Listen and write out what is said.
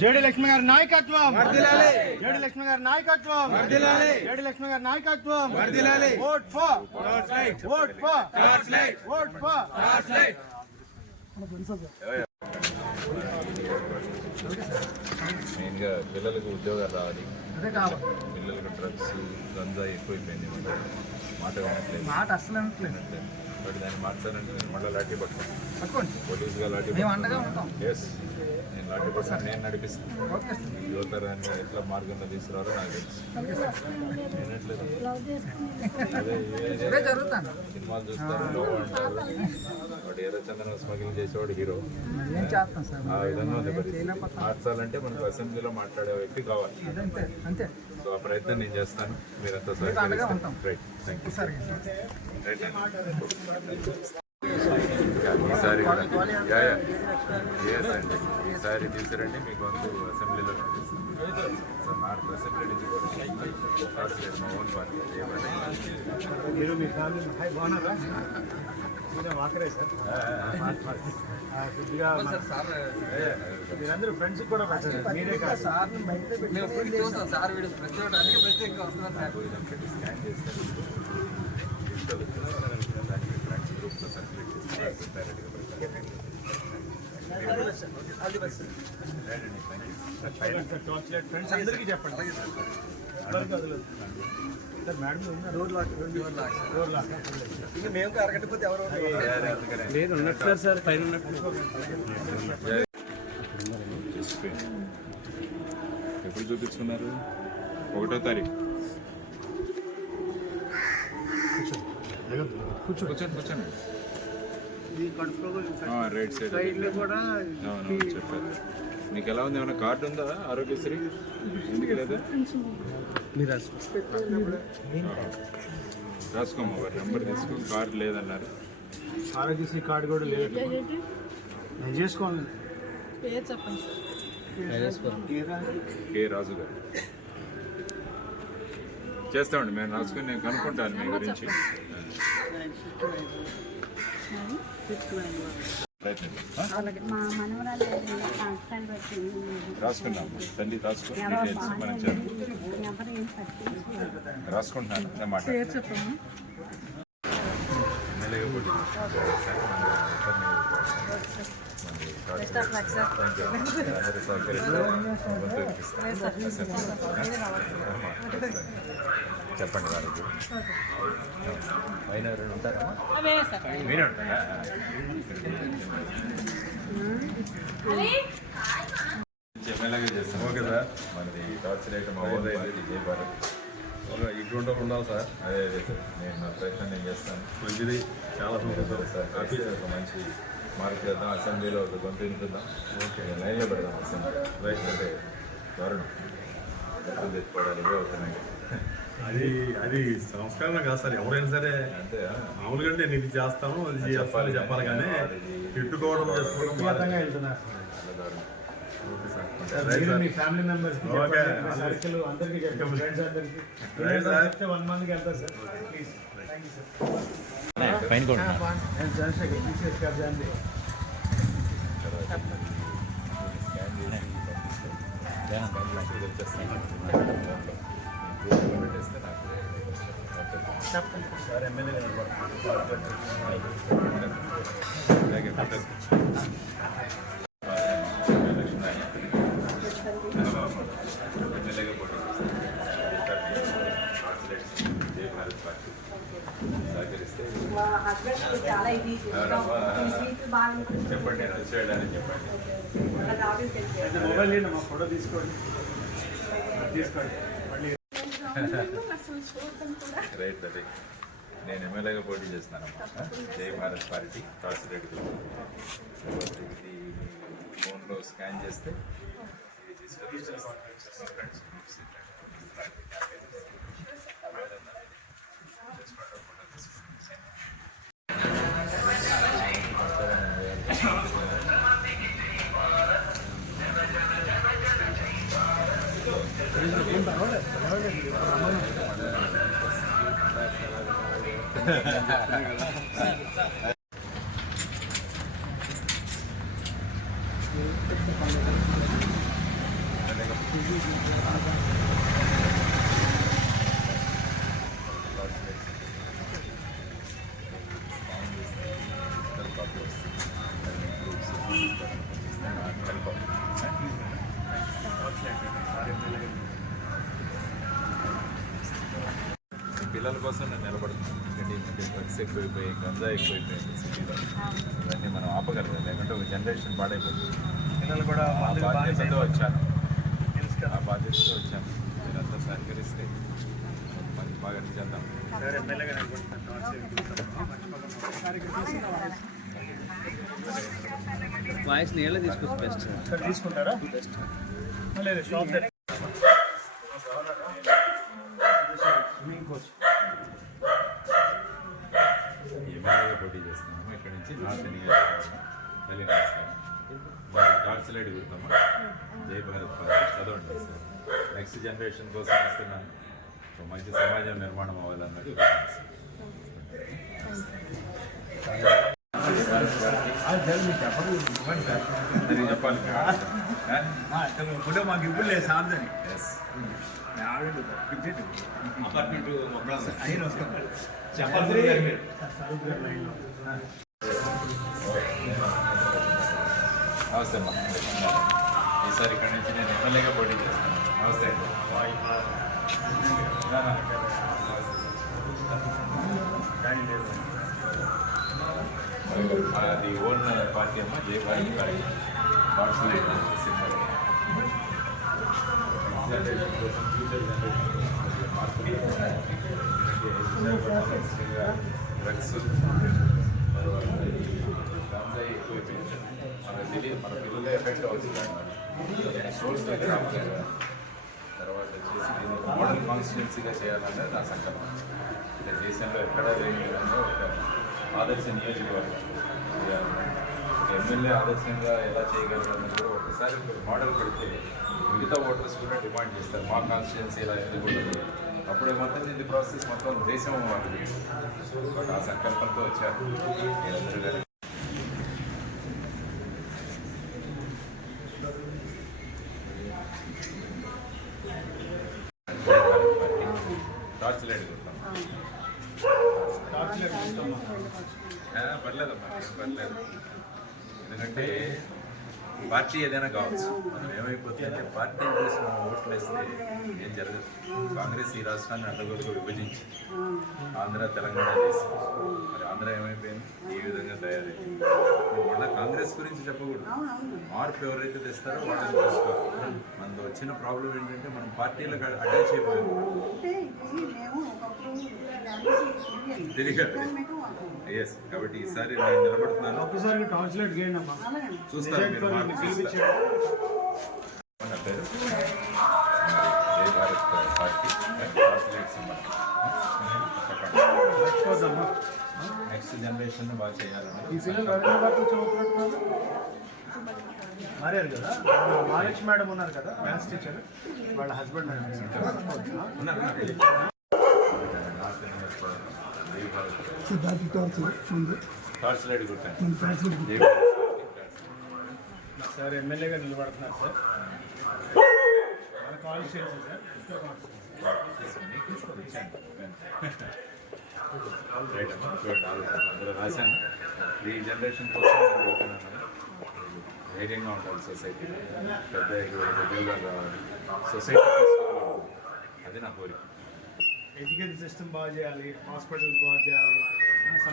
JD Lakshmi గారి నాయకత్వం. JD Lakshmi గారి నాయకత్వం. జేడి లక్ష్మి గారి నాయకత్వం. Vote for. Vote for. Vote for. మెయిన్గా పిల్లలకు ఉద్యోగాలు రావాలి. పిల్లలకు డ్రగ్స్ గంజా ఎక్కువైపోయింది. మాట వినట్లేదు మాట అనట్లేదు. బట్ దాన్ని మార్చాలంటే నేను మళ్ళీ లాఠీ పట్టుకోండి. పోలీసుగా లాఠీ ఎస్ నేను లాఠీ పట్టుకుని నేను నడిపిస్తాను. యువతరాన్ని ఎట్లా మార్గంలో తీసుకురావాలో నాకు తెలుసు. జరుగుతాను. సినిమాలు అంటారు వాడు ఎర్రచందనం స్మగ్లింగ్ చేసేవాడు హీరో. ఆ విధంగా ఉంది మార్చాలంటే మనకు అసెంబ్లీలో మాట్లాడే వ్యక్తి కావాలి. అంతే. సో ఆ ప్రయత్నం నేను చేస్తాను. మీరంతా అండగా సహకరిస్తారు ఉంటాం. రైట్ థ్యాంక్ యూ సరే రైట్ ఈసారి కూడా. యా యా ఎస్ అండి. ఈసారి తీసుకురండి. మీకు వంతు అసెంబ్లీలో కనిపిస్తుంది. సో నార్త్ అసెంబ్లీ నుంచి కూడా ఫస్ట్ లేదు మా ఓన్ పార్టీ ఏమన్నా. మీరందరూ ఫ్రెండ్స్ కూడా పెట్టారు మీరే కాదు సార్ సార్ వీడు ప్రతి ఒక్కటి అన్ని ప్రతి ఎక్కువ వస్తున్నారు సార్ స్కాన్ చేస్తే డిజిటల్ దానికి ఫ్రెండ్స్ అందరికీ చెప్పండి వదలదు. లేదు ఉన్నట్టు సార్ పైన ఉన్నట్టు ఎప్పుడు చూపించుకున్నారు? ఒకటో తారీఖు. కూర్చోండి కూర్చోండి. ఈ కడుపులో ఆ, రైట్ సైడ్. కూడా అవును చెప్పారు. మీకు ఎలా ఉంది? ఏమైనా కార్డు ఉందా ఆరోగ్యశ్రీ? ఎందుకు లేదు? రాసుకోమ్మా వారి నెంబర్ తీసుకో కార్డు లేదన్నారు. ఆరోగ్యశ్రీ కార్డు కూడా లేదు. నేను చేసుకోను. పేరు చెప్పండి సార్. కే రాజు. గారు చేస్తామండి మేము రాసుకుని నేను కనుక్కుంటాను మీ గురించి. ప్రయత్నిద్దాం. ఆ? అలాగే మా మనవరాలు సంవత్సరాలు పెట్టింది రాసుకున్నాం తల్లి రాసుకో డీటెయిల్స్ మనం చేద్దాం ఎవరు ఏం పట్టించుకోరు. రాసుకుంటున్నాను. నేను మాట్లాడు చెప్పండి వారికి. పైన ఉంటారా? అవే సార్. మీరే ఉంటారా? ఎమ్మెల్యేగా చేస్తాం. Okay sir. మనది టార్చర్ అయితే మా విజయ్ భారత్ ఇటువంటి ఉండాలి సార్. అదే అదే. సార్ నేను నా ప్రయత్నం నేను చేస్తాను. మంచిది చాలా సంతోషం సార్. కాపీ ఒక మంచి మార్క్ చేద్దాం. అసెంబ్లీలో ఒక ఓకే. లైన్లో పెడదాం అసెంబ్లీ రైట్ అంటే దారుణం. తెచ్చుకోవడానికి అవుతున్నాయి అది అది సంస్కారం కాదు సార్ ఎవరైనా సరే అంతే మామూలుగా నేను ఇది చేస్తాను అది చెప్పాలి చెప్పాలి కానీ తిట్టుకోవడం చేసుకోవడం వెళ్తున్నారు. మీ ఫ్యామిలీ మెంబర్స్ ఓకే. సర్కిల్ అందరికీ వన్ మంత్కి వెళ్తారు sir. Please thank you sir నేను చంద్రశేఖర్ స్కాన్ చేసి పంపిస్తే స్కాన్ చేసి తెచ్చేస్తాను పెట్టేస్తే నాకు సార్ ఎమ్మెల్యే గారు అలాగే ఫోటో ఎమ్మెల్యేగా పోటీ చేస్తాను జై భారత్ పార్టీ సహకరిస్తే మా హస్బెండ్ చాలా ఇది స్వీట్లు బాగా చెప్పండి నేను వచ్చేయడానికి చెప్పండి వాళ్ళకి ఆఫీస్కి వెళ్తే అయితే మొబైల్ లేండి మా ఫోటో తీసుకోండి తీసుకోండి రైట్ అది నేను ఎమ్మెల్యేగా పోటీ చేస్తున్నానమ్మా. జై భారత్ పార్టీ కాసిరెడ్డి ఇది ఫోన్లో స్కాన్ చేస్తే 呵呵呵呵呵 డ్రగ్స్ ఎక్కువైపోయి గంజా ఎక్కువైపోయింది సిటీలో. ఇవన్నీ మనం ఆపగలగాలి లేకుంటే ఒక జనరేషన్ పాడైపోతుంది. పిల్లలు కూడా ఆ బాధ్యతతో వచ్చాను. ఆ బాధ్యతతో వచ్చాను. మీరంతా సహకరిస్తే మనకి బాగా చేద్దాం. వాయిస్ నీళ్ళ తీసుకొచ్చి బెస్ట్ ఇక్కడ తీసుకుంటారా? లేదు షాప్ గాడ్స్ లైడ్ గుర్తమ్మా జై భారత్ పార్టీ చదవండి సార్ నెక్స్ట్ జనరేషన్ కోసం ఇస్తున్నాను ఒక మంచి సమాజం నిర్మాణం అవ్వాలన్నది ఒక ఆశ. అది చెప్పాలి ఫోటో మాకు ఇప్పుడు లేదు సార్దని Yes. అపార్ట్మెంట్ నమస్తే అమ్మా ఈసారి ఇక్కడ నుంచి నేను ఎమ్మెల్యేగా పోటీ చేస్తాను నమస్తే అండి రా, రా. అది ఓన్ పార్టీ అమ్మ Jai Bharat party God's light symbol generation కోసం ఫ్యూచర్ జనరేషన్ కోసం మార్పులు డ్రగ్స్ తర్వాత గంజాయి ఎక్కువైపోయింది మనకు తెలియదు మన పిల్లలే ఎఫెక్ట్ అవుతుంది సోర్స్ దగ్గర తర్వాత వచ్చేసి మోడల్ కాన్స్టిట్యున్సీగా చేయాలంటే నా సంకల్పం ఇక దేశంలో ఎక్కడా లేని విధంగా ఒక ఆదర్శ నియోజకవర్గం ఇక ఎమ్మెల్యే ఆదర్శంగా ఎలా చేయగలరన్నది కూడా ఒకసారి మోడల్ పెడితే మిగతా ఓటర్స్ కూడా డిమాండ్ చేస్తారు మా కాన్స్టిట్యున్సీ ఇలా ఎందుకు ఉండదు అప్పుడు ఏమవుతుంది ఇది ప్రాసెస్ మొత్తం దేశం వాళ్ళు బట్ ఆ సంకల్పంతో వచ్చారు మీరందరూ గారు టార్చ్ లైట్ కొడతాం ఆ, పర్లేదమ్మా పర్లేదు. ఎందుకంటే పార్టీ ఏదైనా కావచ్చు. మనం ఏమైపోతుందంటే పార్టీ చూసి మనం ఓట్లు వేస్తే ఏం జరగదు. కాంగ్రెస్ ఈ రాష్ట్రాన్ని అడ్డగోలుగా విభజించి ఆంధ్ర తెలంగాణ చేసి మరి ఆంధ్ర ఏమైపోయింది? ఈ విధంగా తయారైంది? మళ్ళీ కాంగ్రెస్ గురించి చెప్పకూడదు. మార్పు ఎవరైతే తెస్తారో వాళ్ళని మనకు వచ్చిన ప్రాబ్లం ఏంటంటే మనం పార్టీలకు అటాచ్ అయిపోయింది అంటే ఎస్ కాబట్టి ఈసారి నేను నిలబడుతున్నాను. ఒక్కసారి టార్చ్ లైట్ గేయండి అమ్మా. చూస్తారు మీరు మార్పు చూస్తారు నా పేరు? జై భారత్ పార్టీ. నెక్స్ట్ జనరేషన్ బాగా చేయాలని. ఈ పిల్లలు మారారు కదా? మహాలక్ష్మి మేడం ఉన్నారు కదా మ్యాథ్స్ టీచర్. వాళ్ళ హస్బెండ్ మేడం ఉన్నారు, ఉన్నారు. నార్త్ నియోజకవర్గం. జై భారత్ టార్చ్ లైట్ కొట్టాను జై భారత్ పార్టీ. సార్ ఎమ్మెల్యేగా నిలబడుతున్నారు సార్ మన కాన్స్టిట్యూన్సీ సార్ రైట్ అమ్మా చూడండి ఆలోచన అందులో రాశాను ఈ జనరేషన్ కోసం నేను వెళ్తున్నాను ధైర్యంగా ఉండాలి సొసైటీ పెద్ద ఉద్యోగాలు రావాలి సొసైటీ తీసుకోవాలి అది నా కోరిక ఎడ్యుకేషన్ సిస్టమ్ బాగా చేయాలి హాస్పిటల్స్ బాగా చేయాలి